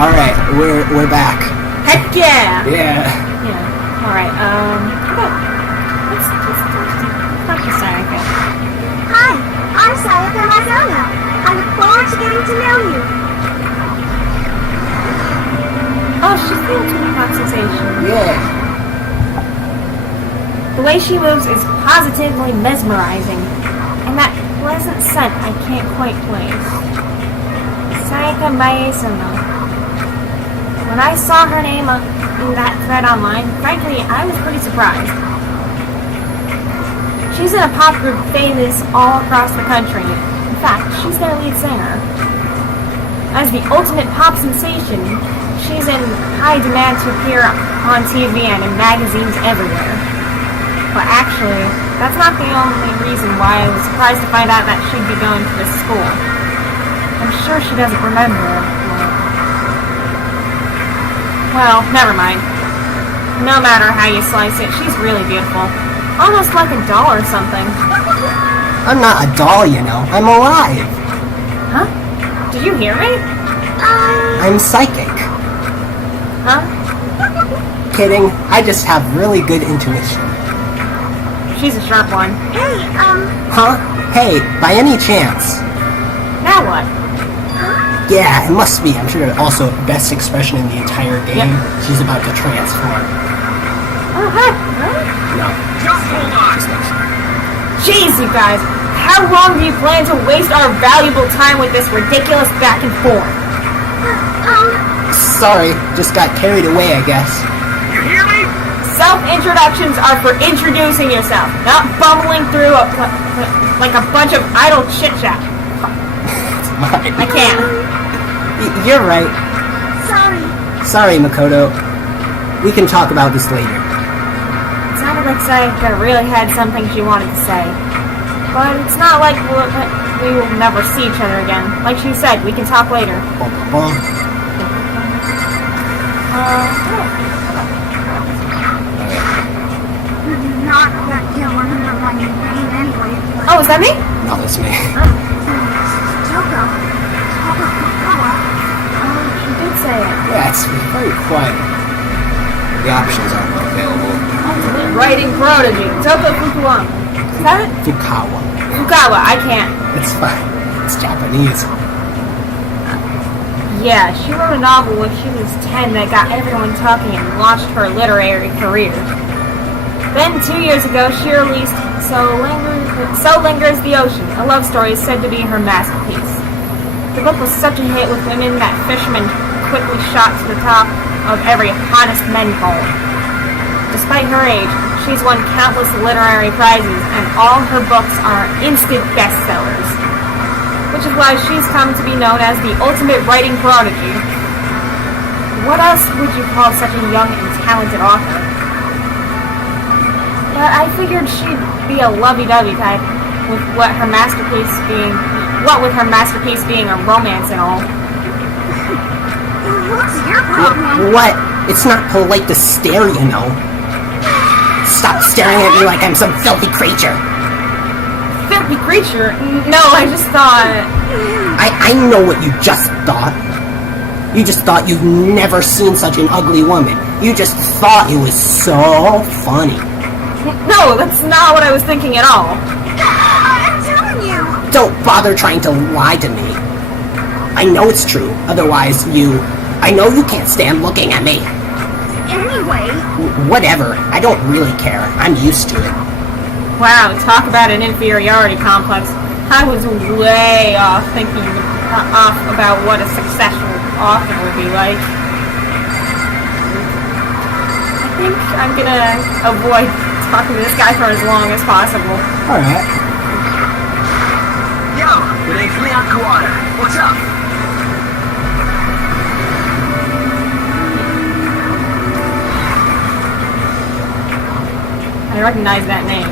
Alright, we're back. Heck yeah! Yeah. Yeah. Alright, let's talk to Sayaka. Hi, I'm Sayaka Mazono. I look forward to getting to know you. Oh, she's the ultimate pop sensation. Yeah. The way she moves is positively mesmerizing. And that pleasant scent I can't quite place. Sayaka Mazono. When I saw her name in that thread online, frankly, I was pretty surprised. She's in a pop group famous all across the country. In fact, she's their lead singer. As the ultimate pop sensation, she's in high demand to appear on TV and in magazines everywhere. But actually, that's not the only reason why I was surprised to find out that she'd be going to this school. I'm sure she doesn't remember. Well, never mind. No matter how you slice it, she's really beautiful. Almost like a doll or something. I'm not a doll, you know. I'm alive. Huh? Did you hear me? I'm psychic. Huh? Kidding. I just have really good intuition. She's a sharp one. Hey, Huh? Hey, by any chance? Now what? Yeah, it must be. I'm sure also best expression in the entire game. Yep. She's about to transform. Oh, heck, really? No. Just hold on. Jeez, you guys. How long do you plan to waste our valuable time with this ridiculous back and forth? Sorry, just got carried away, I guess. You hear me? Self-introductions are for introducing yourself, not bumbling through like a bunch of idle chit-chat. I can't. You're right. sorry. Sorry, Makoto. We can talk about this later. It sounded like Sayaka really had something she wanted to say. But it's not like we will never see each other again. Like she said, we can talk later. Bum, bum, bum. You do not get to remember my name anyway. Oh, is that me? No, that's me. Toko. She did say it. Yeah, it's very quiet. The options aren't available. Writing prodigy, Toko Fukuama. Is that it? Fukawa. Fukawa, I can't. It's fine. It's Japanese. Yeah, she wrote a novel when she was 10 that got everyone talking and launched her literary career. Then, 2 years ago, she released So Lingers the Ocean, a love story said to be her masterpiece. The book was such a hit with women that fishermen quickly shot to the top of every hottest men poll. Despite her age, she's won countless literary prizes, and all her books are instant bestsellers. Which is why she's come to be known as the ultimate writing prodigy. What else would you call such a young and talented author? But I figured she'd be a lovey-dovey type, with with her masterpiece being a romance and all. What's your problem? What? It's not polite to stare, you know. Stop staring at me like I'm some filthy creature. Filthy creature? No, I just thought... I know what you just thought. You just thought you've never seen such an ugly woman. You just thought it was so funny. No, that's not what I was thinking at all. I'm telling you. Don't bother trying to lie to me. I know it's true. Otherwise, I know you can't stand looking at me. Anyway. Whatever. I don't really care. I'm used to it. Wow, talk about an inferiority complex. I was way off about what a successful author would be like. I think I'm gonna avoid talking to this guy for as long as possible. Alright. Yo, good name's Leon Kawada. What's up? I recognize that name.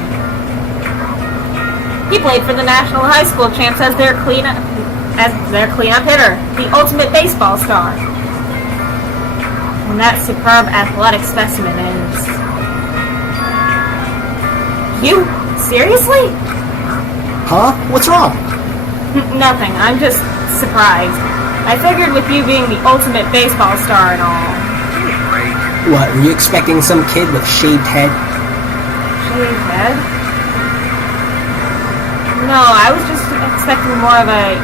He played for the National High School Champs as their cleanup hitter, the ultimate baseball star. And that superb athletic specimen is... You? Seriously? Huh? What's wrong? Nothing. I'm just surprised. I figured with you being the ultimate baseball star and all. Give me a break. What, were you expecting some kid with shaved head? Shaved head? No, I was just expecting more of a,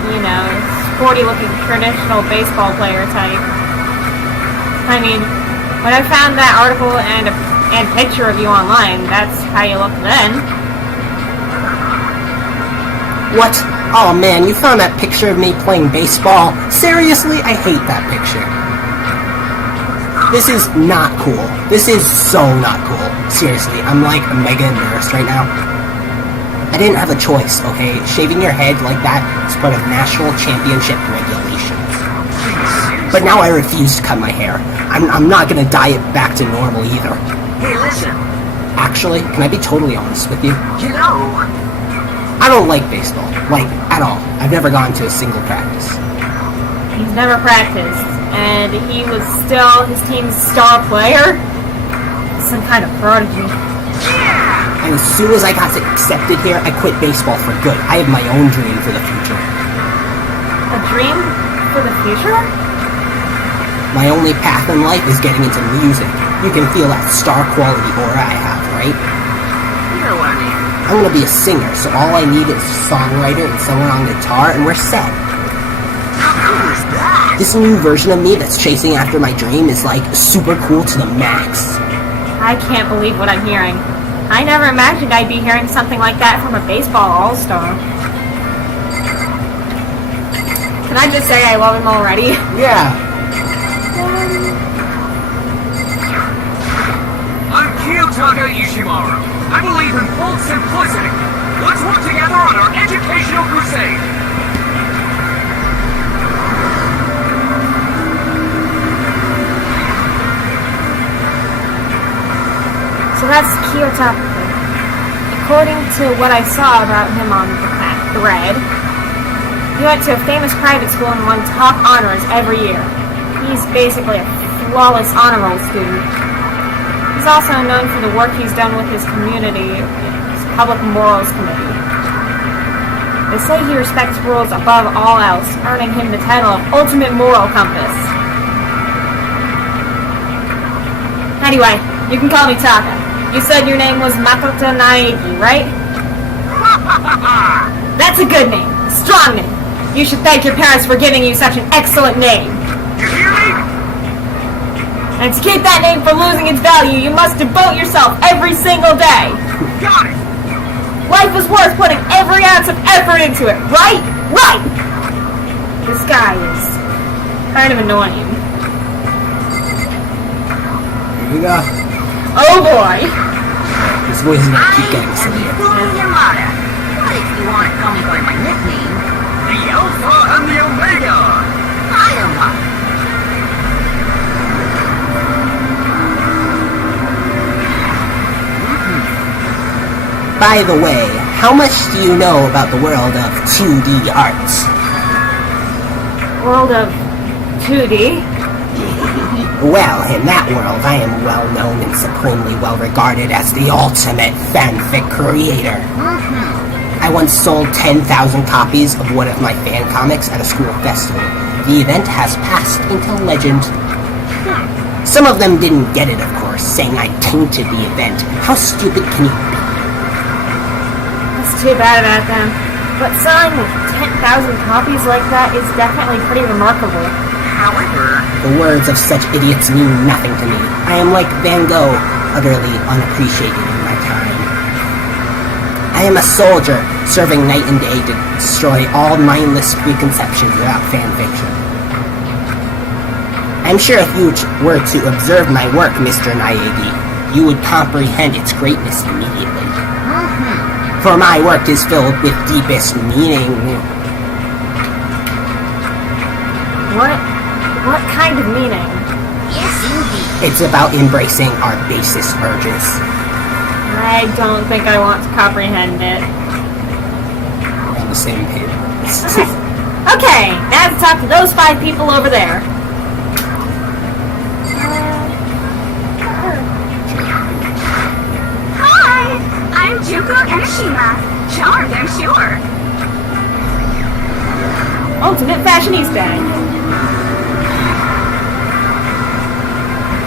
sporty-looking traditional baseball player type. I mean, when I found that article and picture of you online, that's how you looked then. What? Oh man, you found that picture of me playing baseball? Seriously? I hate that picture. This is not cool. This is so not cool. Seriously, I'm like mega embarrassed right now. I didn't have a choice, okay? Shaving your head like that is part of national championship regulations. But now I refuse to cut my hair. I'm not gonna dye it back to normal either. Hey, listen. Actually, can I be totally honest with you? You know, I don't like baseball. Like, at all. I've never gone to a single practice. He's never practiced, and he was still his team's star player? Some kind of prodigy. And as soon as I got accepted here, I quit baseball for good. I have my own dream for the future. A dream for the future? My only path in life is getting into music. You can feel that star quality aura I have, right? you know what I mean. I'm gonna be a singer, so all I need is a songwriter and someone on guitar, and we're set. How cool is that? This new version of me that's chasing after my dream is like super cool to the max. I can't believe what I'm hearing. I never imagined I'd be hearing something like that from a baseball all-star. Can I just say I love him already? Yeah. I'm Kiyotaka Ishimaru. I believe in full simplicity. Let's work together on our educational crusade. So that's Kiyotaka. According to what I saw about him on that thread, he went to a famous private school and won top honors every year. He's basically a flawless honor roll student. He's also known for the work he's done with his community, his public morals committee. They say he respects rules above all else, earning him the title of Ultimate Moral Compass. Anyway, you can call me Taka. You said your name was Makoto Naegi, right? That's a good name. A strong name. You should thank your parents for giving you such an excellent name. You hear me? And to keep that name from losing its value, you must devote yourself every single day. Got it. Life is worth putting every ounce of effort into it, right? Right! This guy is kind of annoying. Here we go. Oh boy! This voice is gonna keep getting sillier. Yamada. But if you want to call me by my nickname, the Alpha and the Omega. I am one. By the way, how much do you know about the world of 2D arts? World of 2D? Well, in that world, I am well known and supremely well regarded as the ultimate fanfic creator. I once sold 10,000 copies of one of my fan comics at a school festival. The event has passed into legend. Some of them didn't get it, of course, saying I tainted the event. How stupid can you be? That's too bad about them. But selling 10,000 copies like that is definitely pretty remarkable. However, The words of such idiots mean nothing to me. I am like Van Gogh, utterly unappreciated in my time. I am a soldier, serving night and day to destroy all mindless preconceptions about fanfiction. I'm sure if you were to observe my work, Mr. Naegi, you would comprehend its greatness immediately. For my work is filled with deepest meaning. What kind of meaning? Yes, indeed. It's about embracing our basest urges. I don't think I want to comprehend it. We're on the same page. Okay, now to talk to those 5 people over there. Hi, I'm Junko Enoshima. Charmed, I'm sure. Ultimate fashionista.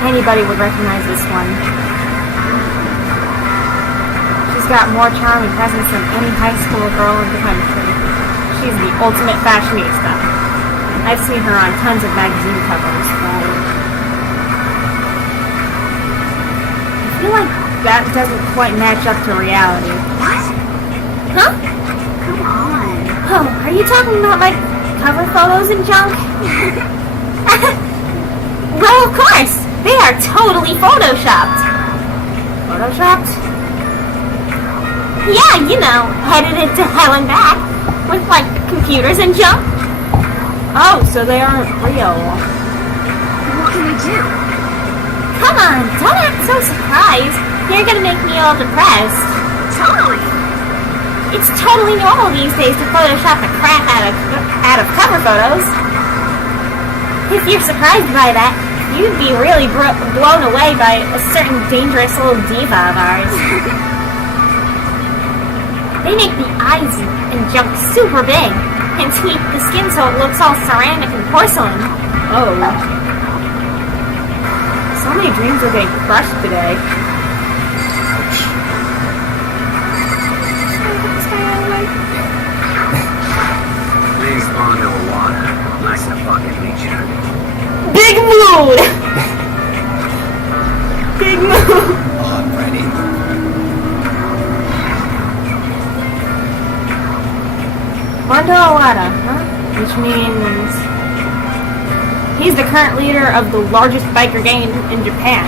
anybody would recognize this one. She's got more charm and presence than any high school girl in the country. She's the ultimate fashionista. I've seen her on tons of magazine covers, but I feel like that doesn't quite match up to reality. What? Huh? Come on. Oh, are you talking about my cover photos and junk? Well, of course! They are totally photoshopped. Photoshopped? Yeah, you know, edited to hell and back. With, like, computers and junk. Oh, so they aren't real. What can we do? Come on, don't act so surprised. You're gonna make me all depressed. Totally. It's totally normal these days to Photoshop the crap out of cover photos. If you're surprised by that, you'd be really blown away by a certain dangerous little diva of ours. They make the eyes and junk super big and tweak the skin so it looks all ceramic and porcelain. Oh. So many dreams are getting crushed today. Name's Bondo Awada. Nice to fucking meet you. Big mood! Big mood! Oh, I'm ready. Bondo Awada, huh? Which means he's the current leader of the largest biker gang in Japan.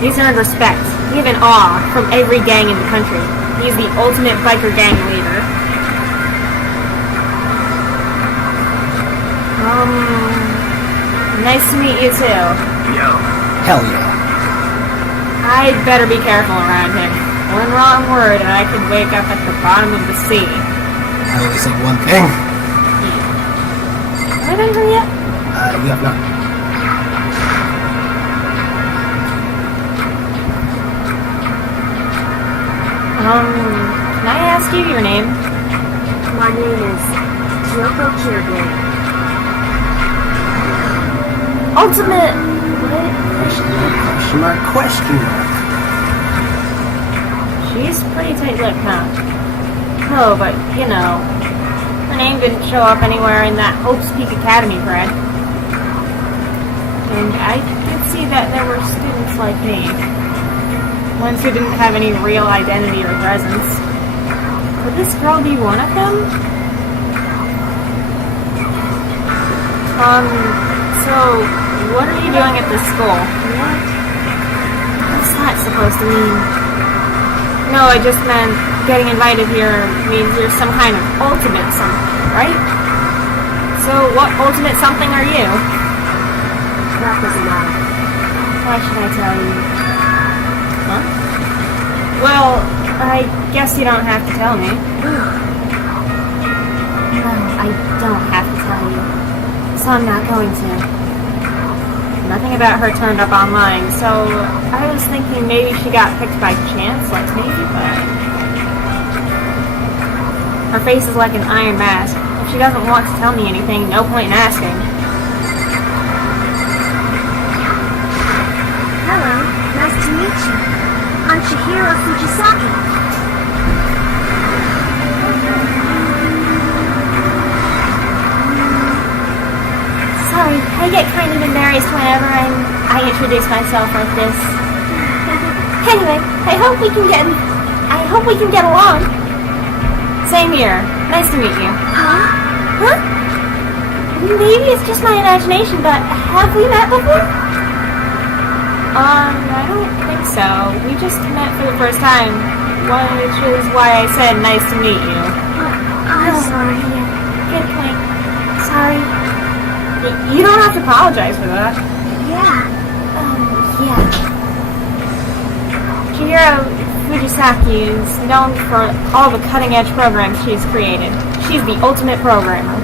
He's earned respect, even awe, from every gang in the country. He's the ultimate biker gang leader. Nice to meet you too. Yo. Hell yeah. I'd better be careful around him. One wrong word and I could wake up at the bottom of the sea. I only say one thing. Have I been here yet? You have not. Can I ask you your name? My name is Kyoko Kirby. Ultimate... Question mark, question mark. She's pretty tight-lipped, huh? Oh, but, you know, her name didn't show up anywhere in that Hope's Peak Academy thread. And I did see that there were students like me. Ones who didn't have any real identity or presence. Could this girl be one of them? So, what are you doing at this school? What? What's that supposed to mean? No, I just meant getting invited here means you're some kind of ultimate something, right? So, what ultimate something are you? That doesn't matter. Why should I tell you? Huh? Well, I guess you don't have to tell me. No, I don't have to tell you. So I'm not going to. Nothing about her turned up online, so I was thinking maybe she got picked by chance, like me, but... Her face is like an iron mask. If she doesn't want to tell me anything, no point in asking. Hello, nice to meet you. I'm Chihiro Fujisaki. Sorry, I get kind of embarrassed whenever I introduce myself like this. Anyway, I hope we can get along. Same here. Nice to meet you. Huh? Huh? Maybe it's just my imagination, but have we met before? I don't think so. We just met for the first time, which is why I said nice to meet you. I'm sorry. Good point. Sorry. You don't have to apologize for that. Yeah. Yeah. Chihiro Fujisaki is known for all the cutting-edge programs she's created. She's the ultimate programmer.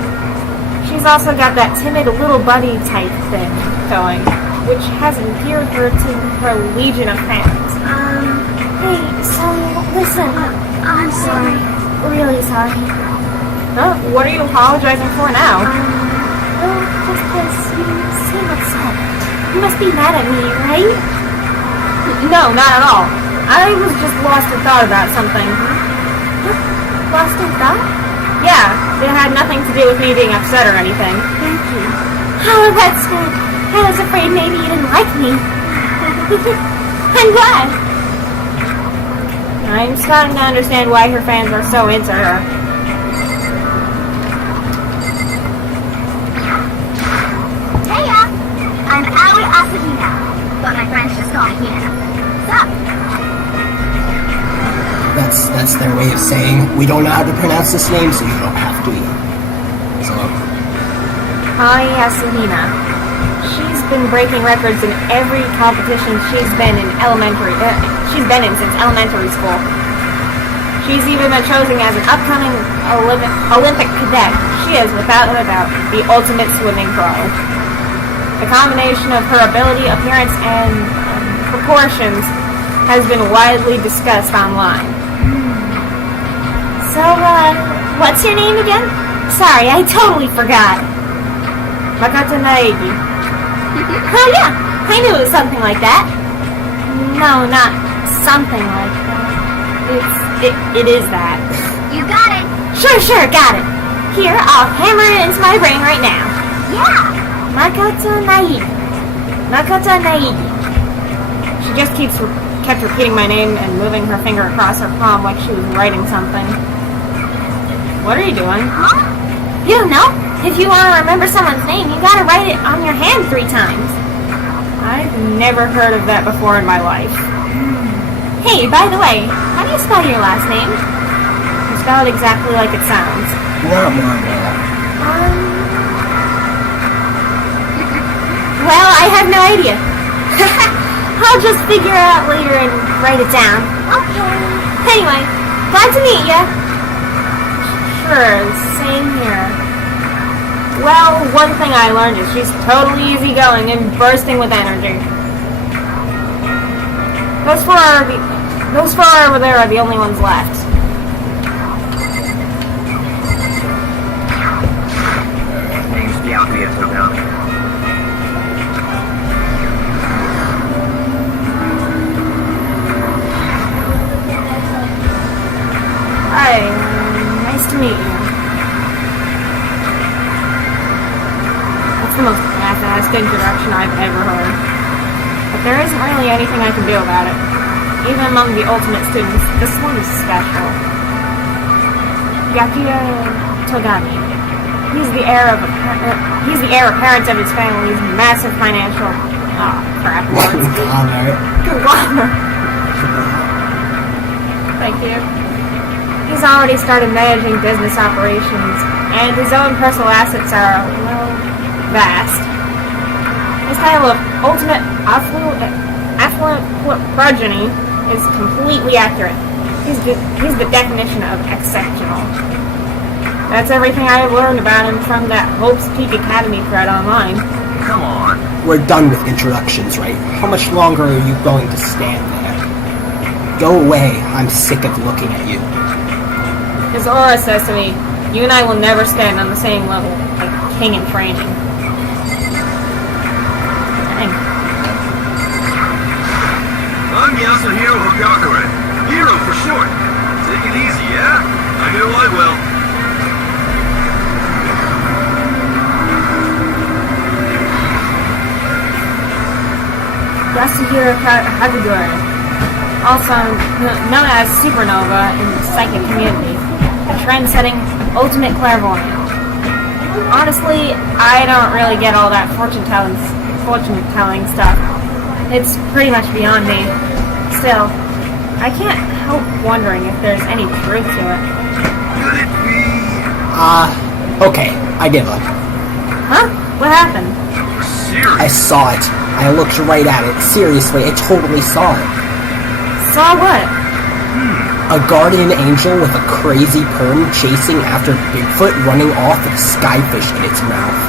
She's also got that timid little buddy type thing going, which has endeared her to her legion of fans. Hey, So, listen. I'm sorry. Really sorry. Huh? What are you apologizing for now? Well, just because you seem upset. You must be mad at me, right? No, not at all. I was just lost in thought about something. Lost in thought? Yeah, it had nothing to do with me being upset or anything. Thank you. Oh, that's good. I was afraid maybe you didn't like me. I'm glad. I'm starting to understand why her fans are so into her. Heya! I'm Ali Asahina, but my friends just call me Hina. Sup? That's their way of saying we don't know how to pronounce this name, so you don't have to. So, Hi, Asahina. She's been breaking records in every competition she's been in since elementary school. She's even been chosen as an upcoming Olympic cadet. She is, without a doubt, the ultimate swimming pro. The combination of her ability, appearance, and proportions has been widely discussed online. So, what's your name again? Sorry, I totally forgot. Makoto Naegi. Oh yeah, I knew it was something like that. No, not something like that. It is that. You got it. Sure, got it. Here, I'll hammer it into my brain right now. Yeah. Makoto Naegi. Makoto Naegi. She just kept repeating my name and moving her finger across her palm like she was writing something. What are you doing? Huh? You don't know? If you want to remember someone's name, you gotta write it on your hand 3 times. I've never heard of that before in my life. Hey, by the way, how do you spell your last name? You spell it exactly like it sounds. Well, I have no idea. I'll just figure it out later and write it down. Okay. Anyway, glad to meet ya. Sure, same here. Well, one thing I learned is she's totally easygoing and bursting with energy. Those four over there are the only ones left. Name's Bianca down. Hi, nice to meet you. That's the most half-assed introduction I've ever heard. But there isn't really anything I can do about it. Even among the ultimate students, this one is special. Yakuya Togami. He's the heir apparent of his family's massive financial conglomerate. Thank you. He's already started managing business operations, and his own personal assets are, well, vast. His title of ultimate affluent progeny is completely accurate. He's the definition of exceptional. That's everything I learned about him from that Hope's Peak Academy thread online. Come on. We're done with introductions, right? How much longer are you going to stand there? Go away. I'm sick of looking at you. His aura says to me, you and I will never stand on the same level, like king in training. Dang. I'm Yasuhiro Hokakure. Hero for short. Take it easy, yeah? I know I will. Yasuhiro Hagagure, also known as Supernova in the psychic community, a trend-setting ultimate clairvoyant. Honestly, I don't really get all that fortune-telling stuff. It's pretty much beyond me. Still, I can't help wondering if there's any truth to it. Could it be... Okay, I give up. Huh? What happened? I serious? saw it. I looked right at it. Seriously, I totally saw it. Saw what? A guardian angel with a crazy perm chasing after Bigfoot running off with a skyfish in its mouth.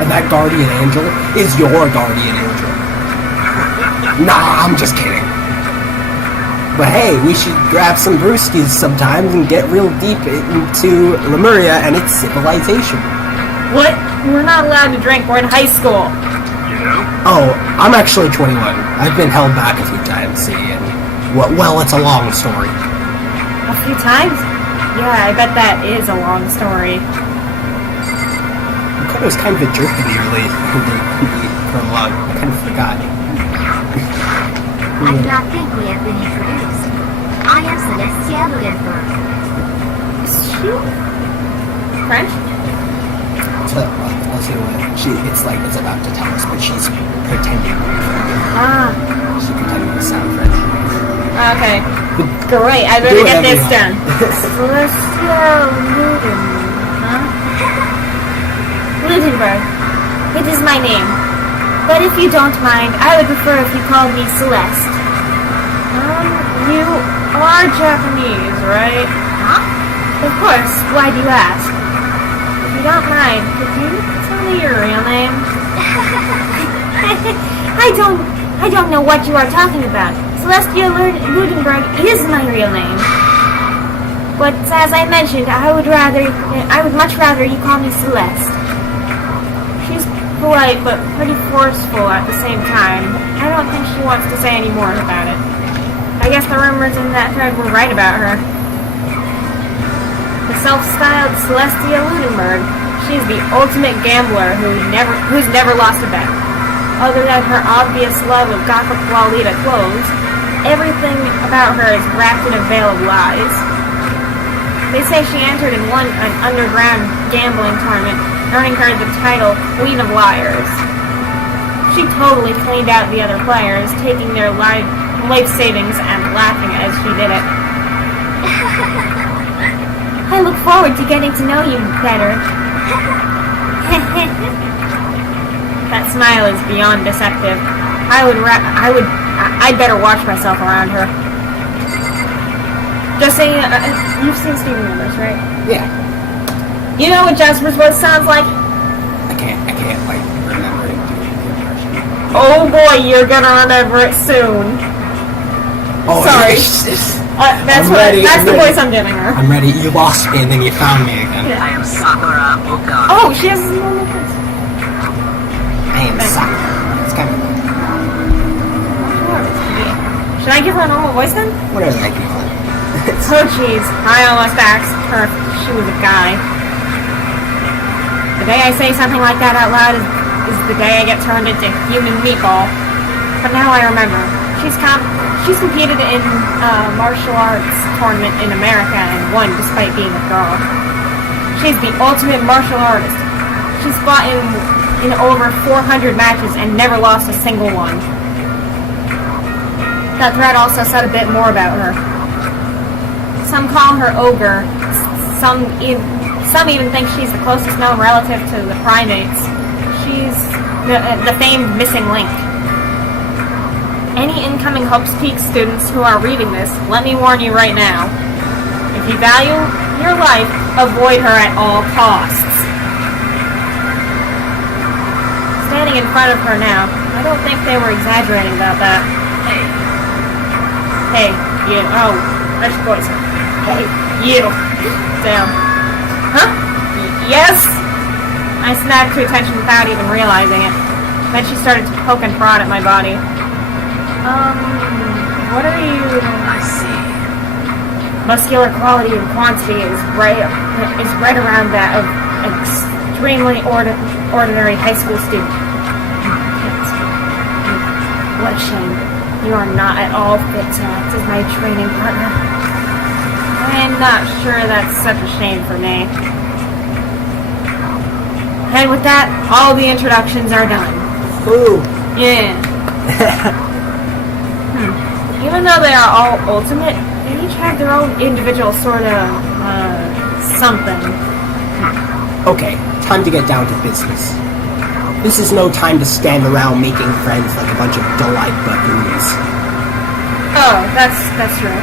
And that guardian angel is your guardian angel. Nah, I'm just kidding. But hey, we should grab some brewskis sometimes and get real deep into Lemuria and its civilization. What? We're not allowed to drink. We're in high school. you know? Oh, I'm actually 21. I've been held back a few times, see, and well, it's a long story. A few times? Yeah, I bet that is a long story. It was kind of a jerk in the early prologue. I kind of forgot. I do not think we have been introduced. I am Celestia Ludenberg. Is she French? So, let's see what it's like. It's about to tell us, but she's pretending. Ah, She's pretending to sound French. okay. Great, I better get this done. Celestia Ludenberg. It is my name. But if you don't mind, I would prefer if you called me Celeste. You are Japanese, right? Huh? Of course. Why do you ask? If you don't mind, could you tell me your real name? I don't know what you are talking about. Celestia Ludenberg is my real name. But as I mentioned, I would much rather you call me Celeste. She's polite but pretty forceful at the same time. I don't think she wants to say any more about it. I guess the rumors in that thread were right about her. The self-styled Celestia Ludenberg, she's the ultimate gambler who's never lost a bet. Other than her obvious love of Gothic Lolita clothes, everything about her is wrapped in a veil of lies. They say she entered and won an underground gambling tournament, earning her the title Queen of Liars. She totally cleaned out the other players, taking their life savings and laughing as she did it. I look forward to getting to know you better. That smile is beyond deceptive. I'd better watch myself around her. Just saying, you've seen Steven Universe, right? Yeah. You know what Jasper's voice sounds like? I can't like remember it doing the impression. Oh boy, you're gonna remember it soon. Oh, Sorry. That's the voice I'm giving her. I'm ready. You lost me and then you found me again. Yeah. I am Sakura Oka. Oh, she has a normal voice. I am Sakura. It's kind of Should I give her a normal voice then? whatever I can call it. Oh jeez, I almost asked her if she was a guy. The day I say something like that out loud is the day I get turned into human meatball. But now I remember. She's competed in a martial arts tournament in America and won despite being a girl. She's the ultimate martial artist. She's fought in over 400 matches and never lost a single one. That thread also said a bit more about her. Some call her ogre. Some even think she's the closest known relative to the primates. She's the famed missing link. Any incoming Hopes Peak students who are reading this, let me warn you right now. If you value your life, avoid her at all costs. Standing in front of her now, I don't think they were exaggerating about that. Hey, you. Oh, that's your voice. Hey, you. Damn. Huh? Yes? I snapped to attention without even realizing it. Then she started to poke and prod at my body. What are you... I see. Muscular quality and quantity is right around that of an extremely ordinary high school student. What a shame. You are not at all fit to act as my training partner. I am not sure that's such a shame for me. And with that, all the introductions are done. Ooh. Yeah. Even though they are all ultimate, they each have their own individual sort of, something. Okay, time to get down to business. This is no time to stand around making friends like a bunch of dull-eyed baboons. Oh, that's true.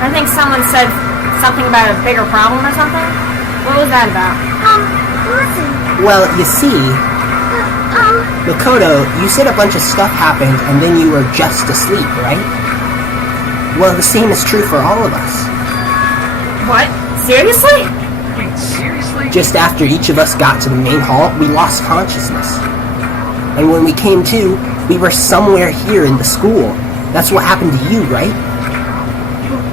I think someone said something about a bigger problem or something. What was that about? Listen. Well, you see, Makoto, you said a bunch of stuff happened and then you were just asleep, right? Well, the same is true for all of us. What? Seriously? Wait, seriously? Just after each of us got to the main hall, we lost consciousness. And when we came to, we were somewhere here in the school. That's what happened to you, right?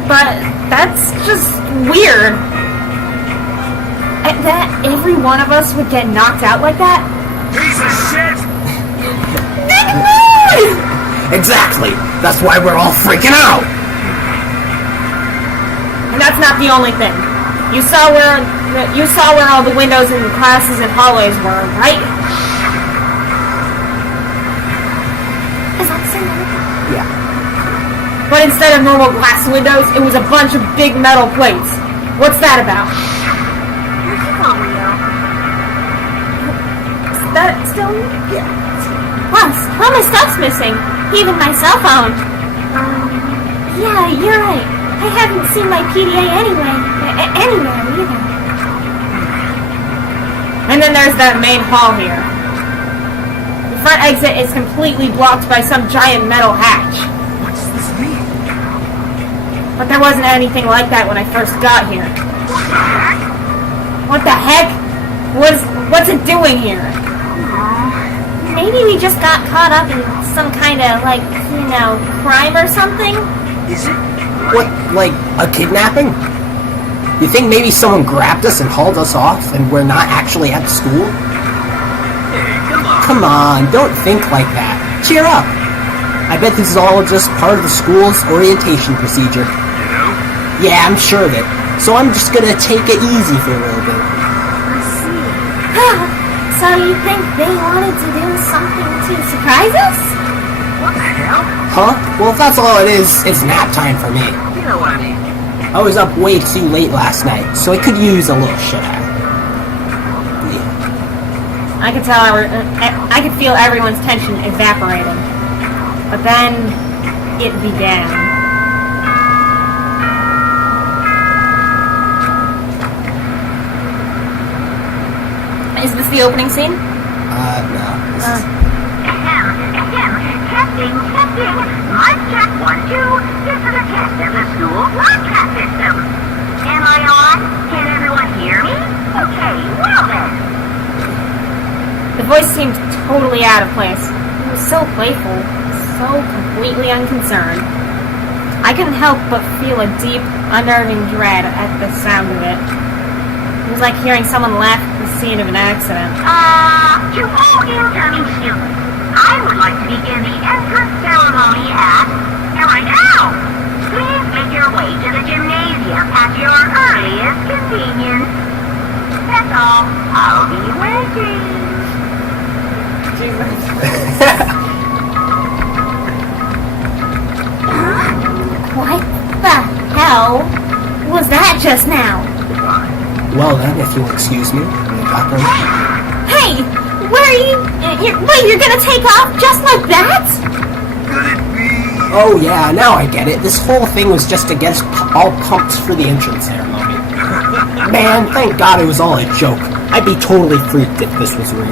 But that's just weird. That every one of us would get knocked out like that? Piece of shit! Exactly. That's why we're all freaking out. And that's not the only thing. You saw where all the windows in the classes and hallways were, right? Is that similar? Yeah. But instead of normal glass windows, it was a bunch of big metal plates. What's that about? Is that still me? Yeah. Plus, all my stuff's missing. Even my cell phone. Yeah, you're right. I haven't seen my PDA anywhere either. And then there's that main hall here. The front exit is completely blocked by some giant metal hatch. What's this mean? But there wasn't anything like that when I first got here. What the heck? What's it doing here? Maybe we just got caught up in some kind of, crime or something? Is it? What, like a kidnapping? You think maybe someone grabbed us and hauled us off and we're not actually at school? Hey, come on. Come on, don't think like that. Cheer up. I bet this is all just part of the school's orientation procedure. You know? Yeah, I'm sure of it. So I'm just gonna take it easy for a little bit. I see. So you think they wanted to do something to surprise us? What the hell? Huh? Well, if that's all it is, it's nap time for me. You know what I mean. I was up way too late last night, so I could use a little shit out. Yeah. I could tell I could feel everyone's tension evaporating. But then it began. Is this the opening scene? No. This is... Testing. Mic check 1, 2. This is a test of the school broadcast system. Am I on? Can everyone hear me? Okay, well then. The voice seemed totally out of place. It was so playful, so completely unconcerned. I couldn't help but feel a deep, unnerving dread at the sound of it. It was like hearing someone laugh at the scene of an accident. To all incoming students, I would like to begin the entrance ceremony right now. Please make your way to the gymnasium at your earliest convenience. That's all. I'll be waiting. What the hell was that just now? Well then, if you'll excuse me, Hey! Where are you? You're gonna take off just like that? Could it be? Oh yeah, now I get it. This whole thing was just to get us all pumped for the entrance ceremony. Man, thank God it was all a joke. I'd be totally freaked if this was real.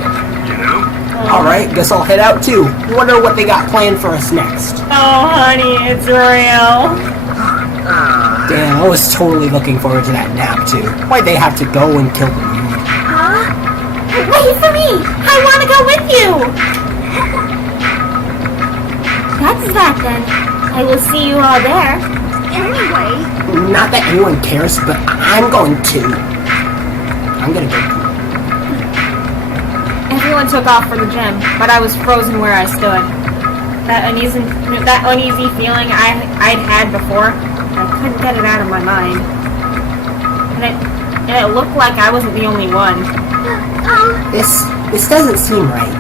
You know? Alright, guess I'll head out too. Wonder what they got planned for us next. Oh, honey, it's real. Damn, I was totally looking forward to that nap too. Why'd they have to go and kill the moon? Huh? Wait for me! I want to go with you! That's that then. I will see you all there. Anyway, Not that anyone cares, but I'm going to. I'm gonna go. Everyone took off for the gym, but I was frozen where I stood. That uneasy feeling I'd had before, I couldn't get it out of my mind. And it looked like I wasn't the only one. This doesn't seem right.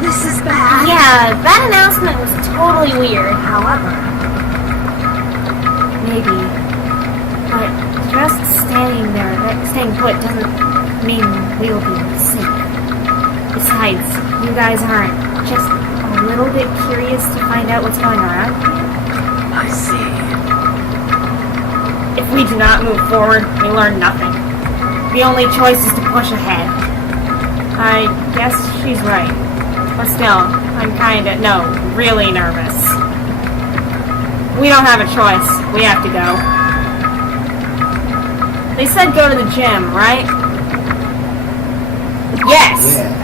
this is bad. Yeah, that announcement was totally weird, however. Maybe. But just staying put doesn't mean we'll be safe. Besides, you guys aren't just a little bit curious to find out what's going around? I see. If we do not move forward, we learn nothing. The only choice is to push ahead. I guess she's right. But still, I'm really nervous. We don't have a choice. We have to go. They said go to the gym, right? Yes! Yeah.